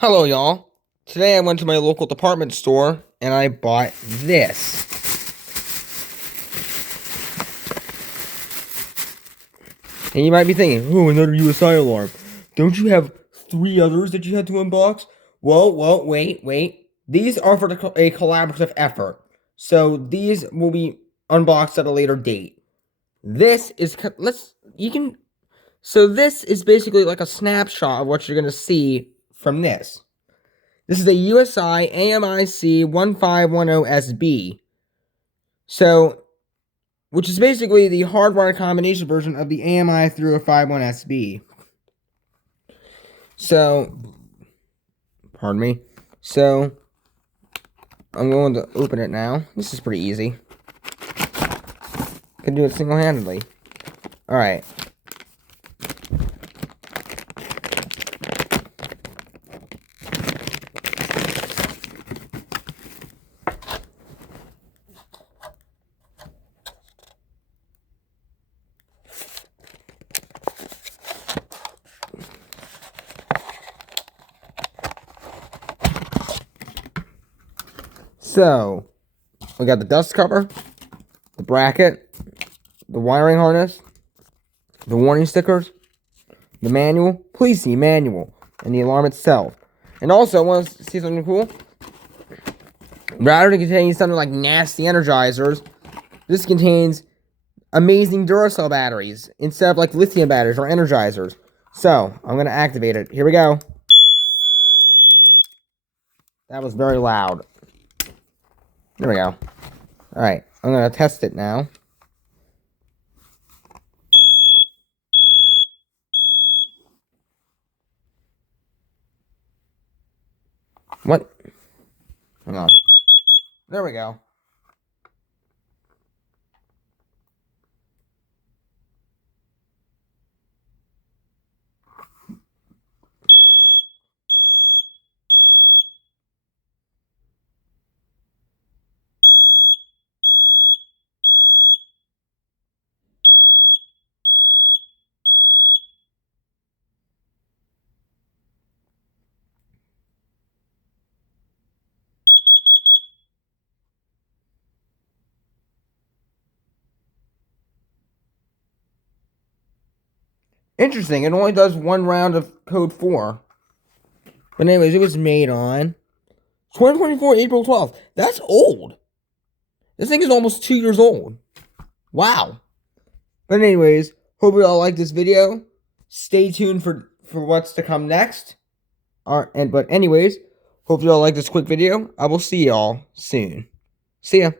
Hello, y'all. Today I went to my local department store and I bought this. And you might be thinking, oh, another USI alarm. Don't you have 3 others that you had to unbox? Whoa, wait. These are for a collaborative effort. So these will be unboxed at a later date. This is, this is basically like a snapshot of what you're going to see from this. This is a USI AMIC1510SB. So, which is basically the hardwired combination version of the AMI 3051SB. So, pardon me. So, I'm going to open it now. This is pretty easy. Can do it single-handedly. Alright. So, we got the dust cover, the bracket, the wiring harness, the warning stickers, the manual, please see manual, and the alarm itself. And also, I want to see something cool. Rather than containing something like nasty energizers, this contains amazing Duracell batteries instead of like lithium batteries or energizers. So, I'm going to activate it. Here we go. That was very loud. There we go. Alright, I'm going to test it now. What? Hang on. There we go. Interesting, it only does 1 round of code 4. But anyways, it was made on 2024, April 12th. That's old. This thing is almost 2 years old. Wow. But anyways, hope you all like this video. Stay tuned for what's to come next. But anyways, hope you all like this quick video. I will see y'all soon. See ya.